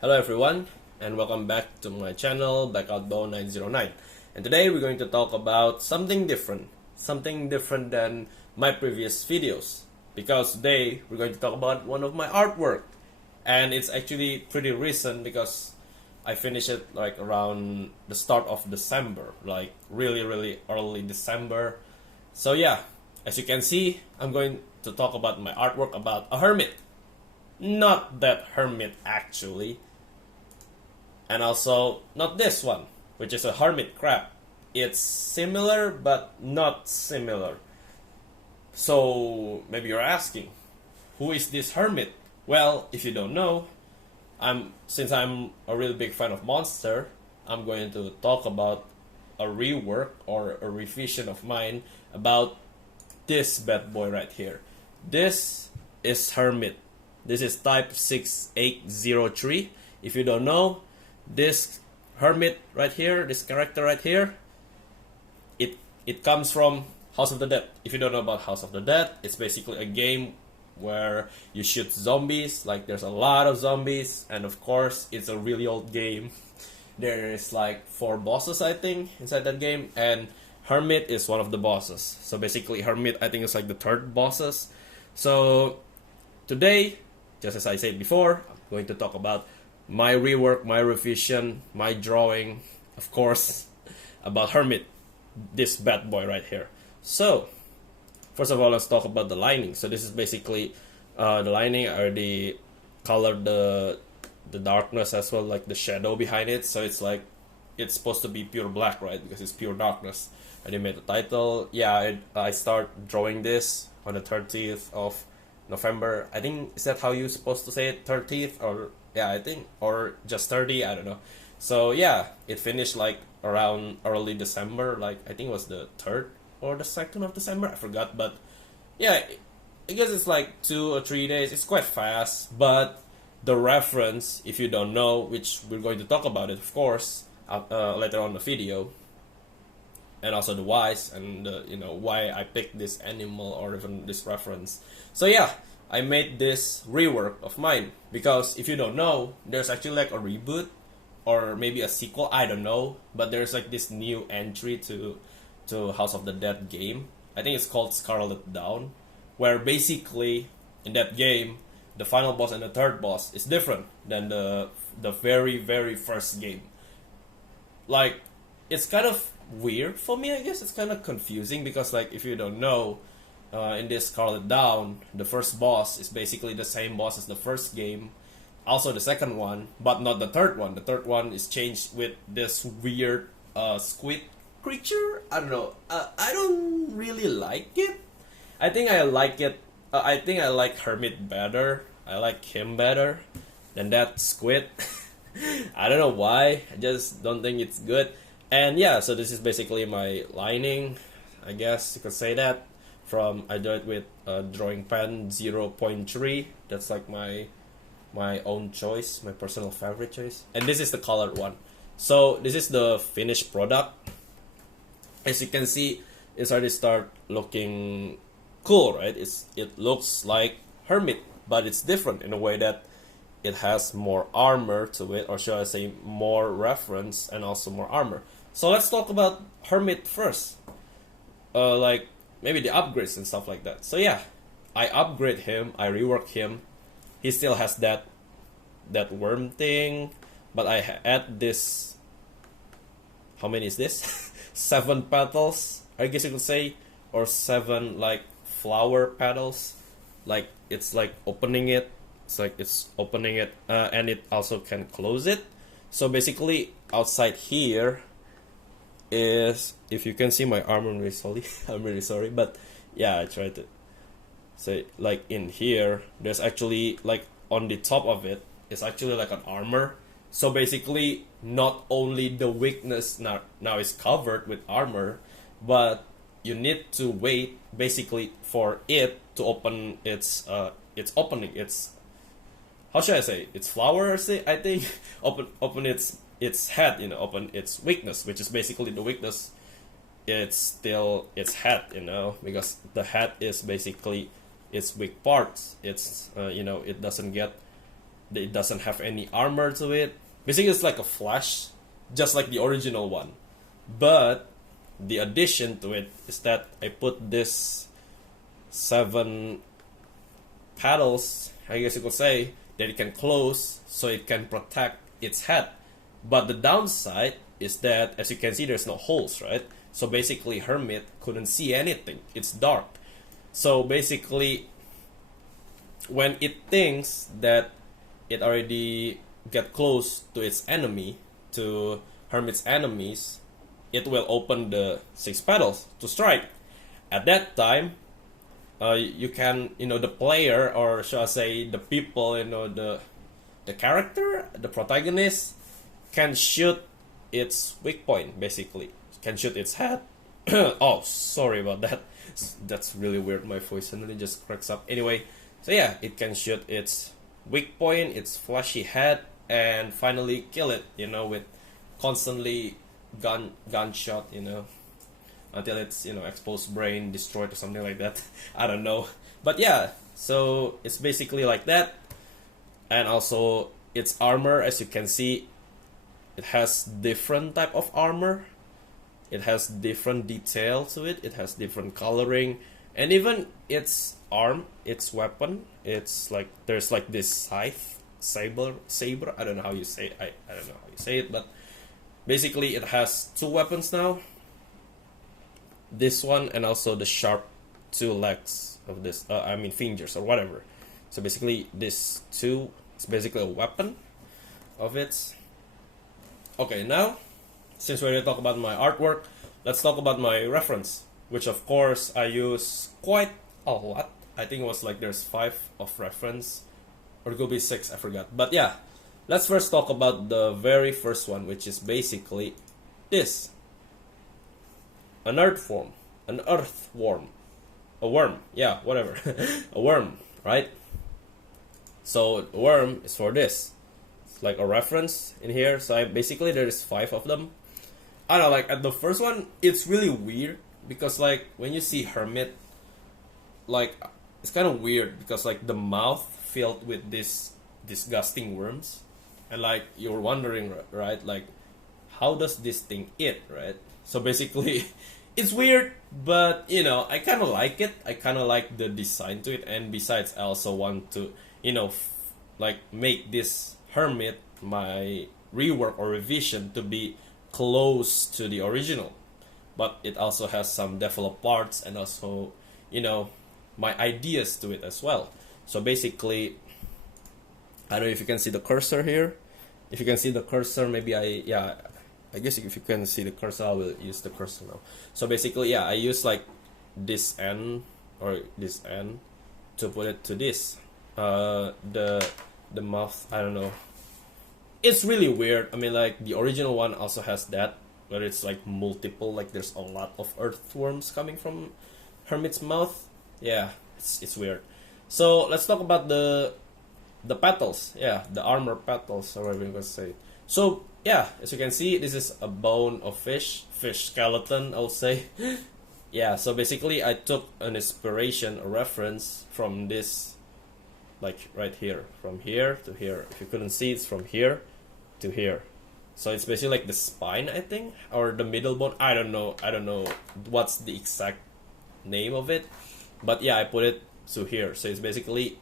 Hello everyone, and welcome back to my channel, Blackoutbow909. And today we're going to talk about something different than my previous videos. Because today we're going to talk about one of my artwork. And it's actually pretty recent because I finished it like around the start of December, like really early December. So yeah, as you can see, I'm going to talk about my artwork about a hermit. Not that hermit actually. And also, not this one, which is a hermit crab. It's similar, but not similar. So, maybe you're asking, who is this hermit? Well, if you don't know, since I'm a really big fan of Monster, I'm going to talk about a rework or a revision of mine about this bad boy right here. This is Hermit. This is type 6803. If you don't know, this hermit right here, this character right here, it comes from House of the Dead. If you don't know about House of the Dead, it's basically a game where you shoot zombies, like there's a lot of zombies, and of course it's a really old game. There is like 4 bosses I think inside that game, and Hermit is one of the bosses. So basically Hermit I think is like the 3rd bosses. So today, just as I said before, I'm going to talk about my rework, my revision, my drawing, of course, about Hermit, this bad boy right here. So, first of all, let's talk about the lining. So this is basically the lining. I already colored the darkness as well, like the shadow behind it. So it's like, it's supposed to be pure black, right? Because it's pure darkness. I already made the title. Yeah, I start drawing this on the 30th of November. I think, is that how you're supposed to say it? 30th or... yeah, I think, or just 30, I don't know. So yeah, it finished like around early December, like I think it was the 3rd or the 2nd of December, I forgot. But yeah, I guess it's like 2 or 3 days. It's quite fast, but the reference, if you don't know, which we're going to talk about it, of course, later on in the video, and also the whys and why I picked this animal or even this reference. So yeah, I made this rework of mine because if you don't know, there's actually like a reboot or maybe a sequel, I don't know, but there's like this new entry to House of the Dead game. I think it's called Scarlet Dawn, where basically in that game the final boss and the 3rd boss is different than the very first game. Like, it's kind of weird for me, I guess. It's kind of confusing because, like, if you don't know, in this Scarlet Dawn, the first boss is basically the same boss as the first game. Also the second one, but not the 3rd one. The 3rd one is changed with this weird squid creature. I don't know. I don't really like it. I think I like it. I think I like Hermit better. I like him better than that squid. I don't know why. I just don't think it's good. And yeah, so this is basically my lining. I guess you could say that. I do it with drawing pen 0.3. That's like my own choice, my personal favorite choice. And this is the colored one. So this is the finished product. As you can see, it's already start looking cool, right? It looks like Hermit, but it's different in a way that it has more armor to it, or should I say more reference and also more armor. So let's talk about Hermit first. Like maybe the upgrades and stuff like that. So yeah, I upgrade him, I rework him. He still has that worm thing, but I add this. How many is this? 7 petals, I guess you could say, or 7 like flower petals. Like it's like opening it. It's like it's opening it, and it also can close it. So basically, outside here is, if you can see my arm, I'm really sorry, but yeah, I tried to say, like in here there's actually like on the top of it is actually like an armor. So basically not only the weakness now is covered with armor, but you need to wait basically for it to open its opening, its, how should I say, its flower, I think. open its head, open its weakness, which is basically the weakness. It's still its head, because the head is basically its weak parts. It's it doesn't get It doesn't have any armor to it. Basically, it's like a flash, just like the original one. But the addition to it is that I put this 7 paddles, I guess you could say, that it can close so it can protect its head. But the downside is that, as you can see, there's no holes, right? So basically, Hermit couldn't see anything. It's dark. So basically, when it thinks that it already get close to its enemy, to Hermit's enemies, it will open the 6 petals to strike. At that time, you can, the player, or shall I say, the people, the character, the protagonist, can shoot its weak point, basically. Can shoot its head. Oh, sorry about that. That's really weird. My voice suddenly just cracks up. Anyway, so yeah, it can shoot its weak point, its flashy head, and finally kill it, with constantly gunshot, until it's, exposed brain destroyed or something like that. I don't know. But yeah, so it's basically like that. And also its armor, as you can see, it has different type of armor. It has different detail to it. It has different coloring. And even its arm, its weapon, it's like, there's like this scythe, saber. I don't know how you say it. I don't know how you say it, but basically it has 2 weapons now. This one, and also the sharp 2 legs of this, fingers or whatever. So basically this 2 is basically a weapon of it. Okay, now, since we're going to talk about my artwork, let's talk about my reference, which of course I use quite a lot. I think it was like there's 5 of reference, or it could be 6, I forgot. But yeah, let's first talk about the very first one, which is basically this. An earthworm, a worm, yeah, whatever, a worm, right? So a worm is for this. It's like a reference in here. So basically there's 5 of them. I don't know, like at the first one, it's really weird because like when you see Hermit, like it's kind of weird because like the mouth filled with this disgusting worms, and like you're wondering, right, like how does this thing eat, right? So basically, it's weird, but I kind of like it. I kind of like the design to it, and besides, I also want to, like make this Hermit, my rework or revision, to be close to the original. But it also has some developed parts and also, my ideas to it as well. So basically, I don't know if you can see the cursor here. If you can see the cursor, maybe I guess if you can see the cursor, I will use the cursor now. So basically, yeah, I use like this end or this end to put it to this. The mouth, I don't know. It's really weird. I mean, like the original one also has that, where it's like multiple, like there's a lot of earthworms coming from Hermit's mouth. Yeah, it's weird. So let's talk about the petals. Yeah, the armor petals, or whatever you can say. So yeah, as you can see, this is a bone of fish skeleton, I'll say. Yeah, so basically I took an inspiration, a reference from this, like right here, from here to here. If you couldn't see, it's from here to here. So it's basically like the spine, I think, or the middle bone. I don't know what's the exact name of it, but yeah, I put it to here. So it's basically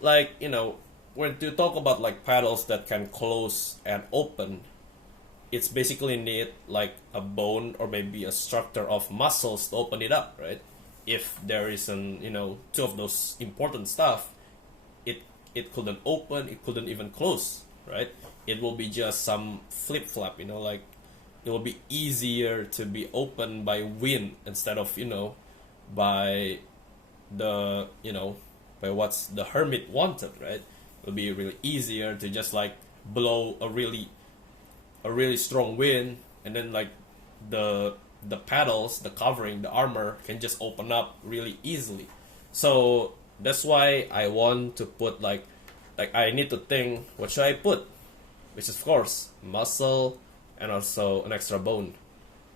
like, when you talk about like paddles that can close and open, it's basically need like a bone or maybe a structure of muscles to open it up, right? If there isn't, 2 of those important stuff, it couldn't open, it couldn't even close, right? It will be just some flip-flap, like it will be easier to be opened by wind instead of, by the, by what's the Hermit wanted, right? It will be really easier to just like blow a really strong wind, and then like the paddles, the covering, the armor can just open up really easily. So that's why I want to put like I need to think, what should I put? Which is of course muscle and also an extra bone.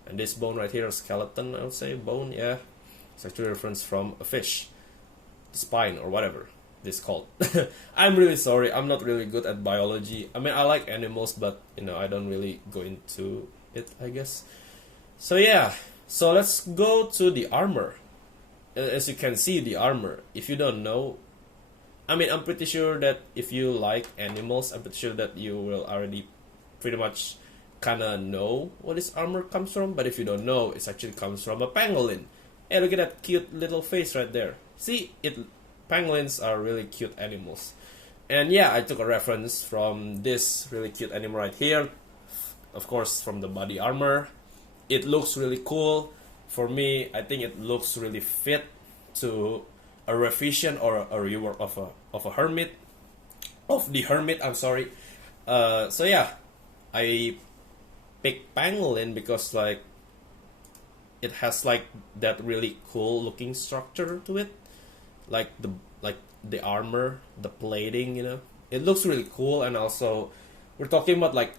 And this bone right here, skeleton, I would say, bone, yeah. It's actually a reference from a fish, the spine or whatever. this called. I'm really sorry. I'm not really good at biology. I mean, I like animals, but you know, I don't really go into it, I guess. So yeah. So let's go to the armor. As you can see, the armor. If you don't know, I mean, I'm pretty sure that if you like animals, I'm pretty sure that you will already pretty much kind of know what this armor comes from. But if you don't know, it actually comes from a pangolin. Hey, look at that cute little face right there. See, pangolins are really cute animals. And yeah, I took a reference from this really cute animal right here. Of course, from the body armor. It looks really cool. For me, I think it looks really fit to a revision or a rework of a hermit, of the hermit. I'm sorry. So yeah, I picked pangolin because like it has like that really cool looking structure to it, like the armor, the plating. You know, it looks really cool, and also we're talking about like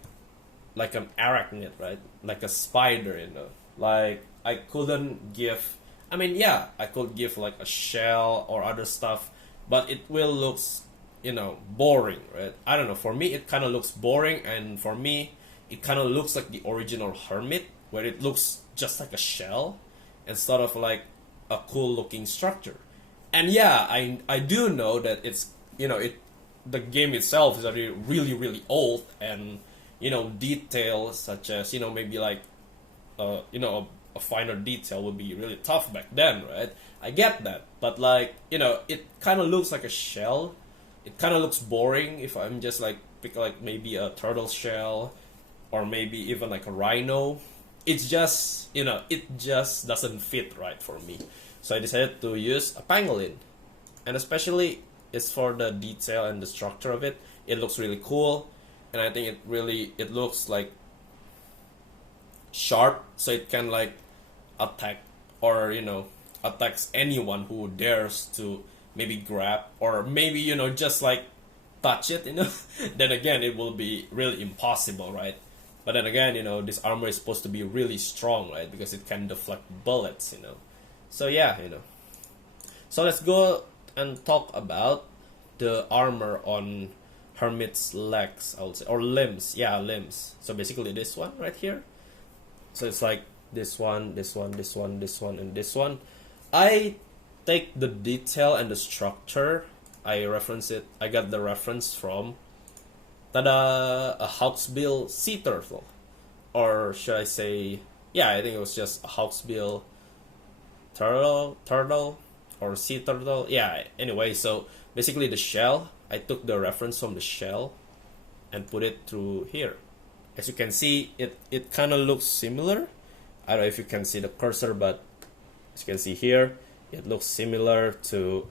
an arachnid, right? Like a spider. You know, like I couldn't give. I mean, yeah, I could give like a shell or other stuff, but it will looks, you know, boring, right? I don't know. For me, it kind of looks boring, and for me, it kind of looks like the original hermit, where it looks just like a shell instead of like a cool looking structure. And yeah, I do know that it's, you know, the game itself is already really really old, and you know, details such as, you know, maybe like you know, a finer detail would be really tough back then, right? I get that, but like, you know, it kind of looks like a shell. It kind of looks boring if I'm just like pick like maybe a turtle shell or maybe even like a rhino. It's just, you know, it just doesn't fit right for me. So I decided to use a pangolin, and especially it's for the detail and the structure of it. It looks really cool, and I think it looks like sharp, so it can like attack, or you know, attacks anyone who dares to maybe grab or maybe, you know, just like touch it, you know. Then again, it will be really impossible, right? But then again, you know, this armor is supposed to be really strong, right? Because it can deflect bullets, you know. So yeah, you know. So let's go and talk about the armor on Hermit's legs, I would say, or limbs. Yeah, limbs. So basically this one right here. So it's like this one, this one, this one, this one, and this one. I take the detail and the structure. I reference it. I got the reference from tada, a hawksbill sea turtle, or should I say, yeah, I think it was just a hawksbill turtle, or sea turtle. Yeah. Anyway, so basically the shell. I took the reference from the shell and put it through here. As you can see, it kind of looks similar. I don't know if you can see the cursor, but as you can see here, it looks similar to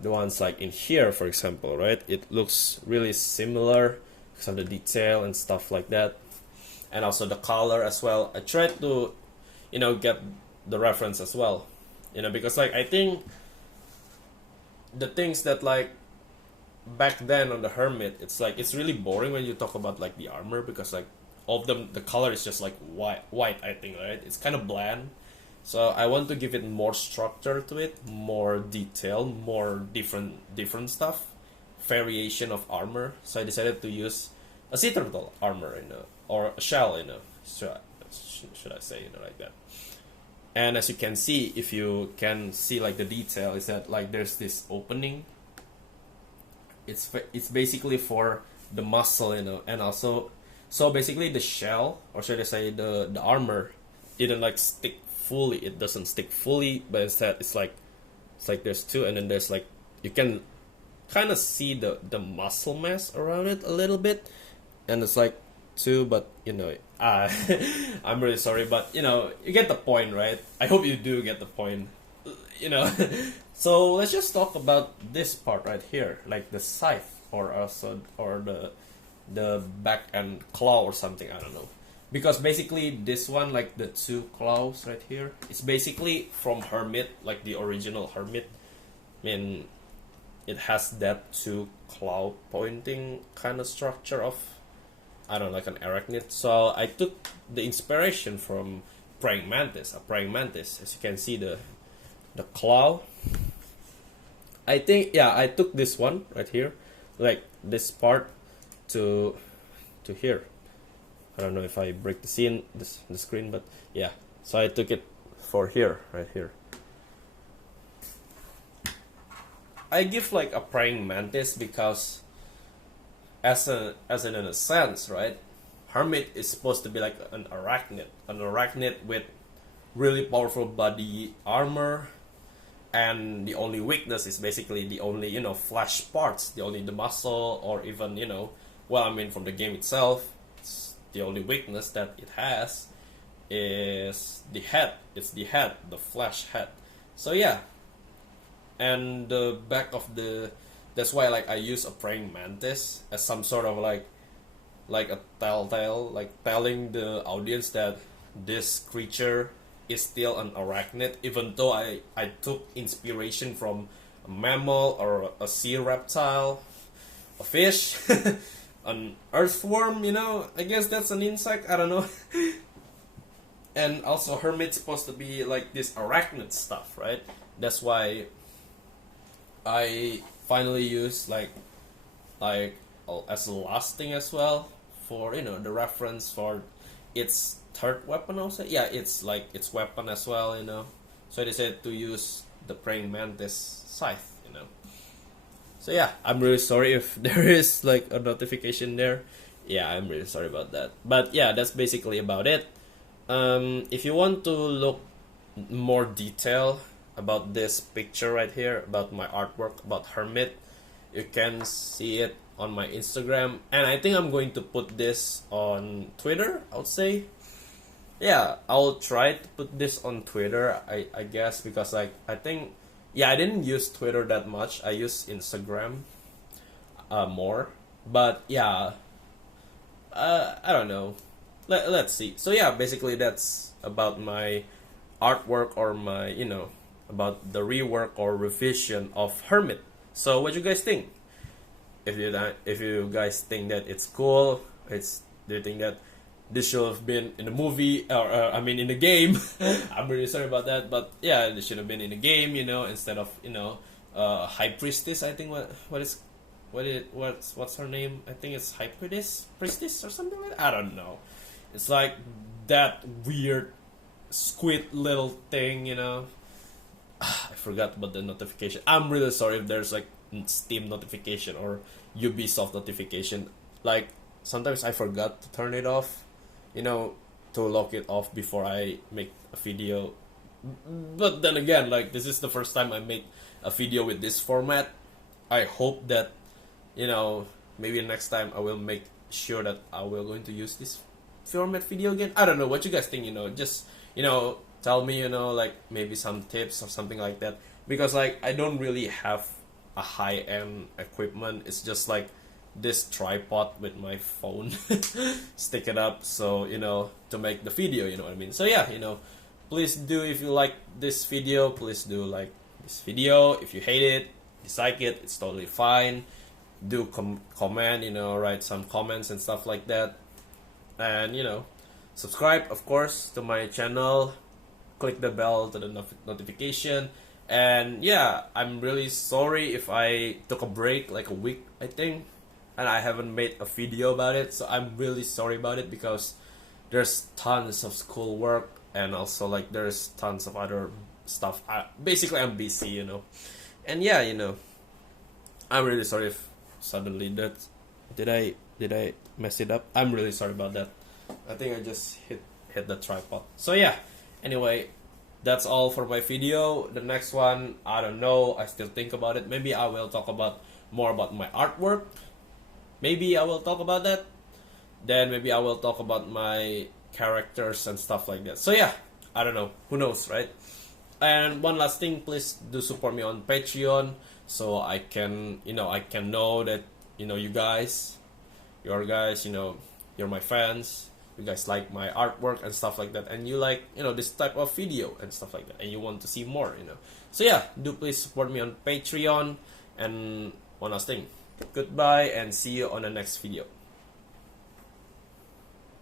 the ones like in here, for example, right? It looks really similar because of the detail and stuff like that, and also the color as well. I tried to, you know, get the reference as well, you know, because like I think the things that like back then on the Hermit, it's like it's really boring when you talk about like the armor, because like all of them, the color is just like white, I think, right? It's kind of bland. So I want to give it more structure to it, more detail, more different stuff, variation of armor. So I decided to use a sea turtle armor, you know, or a shell, you know, should I say, you know, like that. And as you can see, if you can see like the detail, is that like there's this opening. It's basically for the muscle, you know, and also, so basically the shell, or should I say the armor, didn't like stick fully. It doesn't stick fully, but instead it's like there's two, and then there's like, you can kind of see the muscle mass around it a little bit, and it's like two, but you know, I'm really sorry, but you know, you get the point, right? I hope you do get the point, you know. So let's just talk about this part right here, like the scythe, or also, or the back and claw or something, I don't know. Because basically this one, like the two claws right here, it's basically from Hermit, like the original Hermit. I mean, it has that two claw pointing kind of structure of, I don't know, like an arachnid. So I took the inspiration from praying mantis, a praying mantis. As you can see, the claw, I think, yeah, I took this one right here, like this part to here. I don't know if I break the scene, the screen, but yeah. So I took it for here, right here. I give like a praying mantis because, as in a sense, right? Hermit is supposed to be like an arachnid with really powerful body armor, and the only weakness is basically the only, you know, flesh parts, the only the muscle, or even, you know, well, I mean, from the game itself, it's the only weakness that it has is the head. It's the head, the flesh head. So yeah, and the back of the, that's why like I use a praying mantis as some sort of like a telltale, like telling the audience that this creature is still an arachnid, even though I took inspiration from a mammal or a sea reptile, a fish, an earthworm, you know, I guess that's an insect, I don't know. And also Hermit's supposed to be like this arachnid stuff, right? That's why I finally use like as a last thing as well, for, you know, the reference for its third weapon also. Yeah, it's like its weapon as well, you know. So I decided to use the praying mantis scythe, you know. So yeah, I'm really sorry if there is like a notification there. Yeah, I'm really sorry about that. But yeah, that's basically about it. If you want to look more detail about this picture right here, about my artwork, about Hermit, you can see it on my Instagram, and I think I'm going to put this on Twitter, I would say. Yeah, I'll try to put this on Twitter, I guess, because like I think, yeah, I didn't use Twitter that much. I use Instagram more, but yeah, I don't know. Let's see. So yeah, basically that's about my artwork, or my, you know, about the rework or revision of Hermit. So what do you guys think? If you guys think that it's cool, do you think that this should have been in the movie, or I mean in the game? I'm really sorry about that, but yeah, this should have been in the game, you know, instead of, you know, High Priestess. I think what's her name? I think it's High Priestess or something like that. I don't know. It's like that weird squid little thing, you know. I forgot about the notification. I'm really sorry if there's like Steam notification or Ubisoft notification. Like sometimes I forgot to turn it off, you know, to lock it off before I make a video. But then again, like this is the first time I make a video with this format. I hope that, you know, maybe next time I will make sure that I will going to use this format video again. I don't know what you guys think, you know, just, you know, tell me, you know, like maybe some tips or something like that, because like I don't really have a high-end equipment. It's just like this tripod with my phone stick it up, so, you know, to make the video, you know what I mean. So yeah, you know, please do, if you like this video, please do like this video. If you hate it, dislike it, it's totally fine. Do comment, you know, write some comments and stuff like that. And, you know, subscribe, of course, to my channel. Click the bell to the notification. And yeah, I'm really sorry if I took a break, like a week, I think, and I haven't made a video about it. So I'm really sorry about it, because there's tons of school work, and also like there's tons of other stuff. Basically I'm busy, you know. And yeah, you know, I'm really sorry if suddenly that did I mess it up. I'm really sorry about that. I think I just hit the tripod. So yeah, anyway, that's all for my video. The next one, I don't know, I still think about it. Maybe I will talk about more about my artwork. Maybe I will talk about that. Then maybe I will talk about my characters and stuff like that. So yeah, I don't know, who knows, right? And one last thing, please do support me on Patreon, so I can, you know, I can know that, you know, you guys, you know, you're my fans, you guys like my artwork and stuff like that, and you like, you know, this type of video and stuff like that, and you want to see more, you know. So yeah, do please support me on Patreon. And one last thing, goodbye and see you on the next video.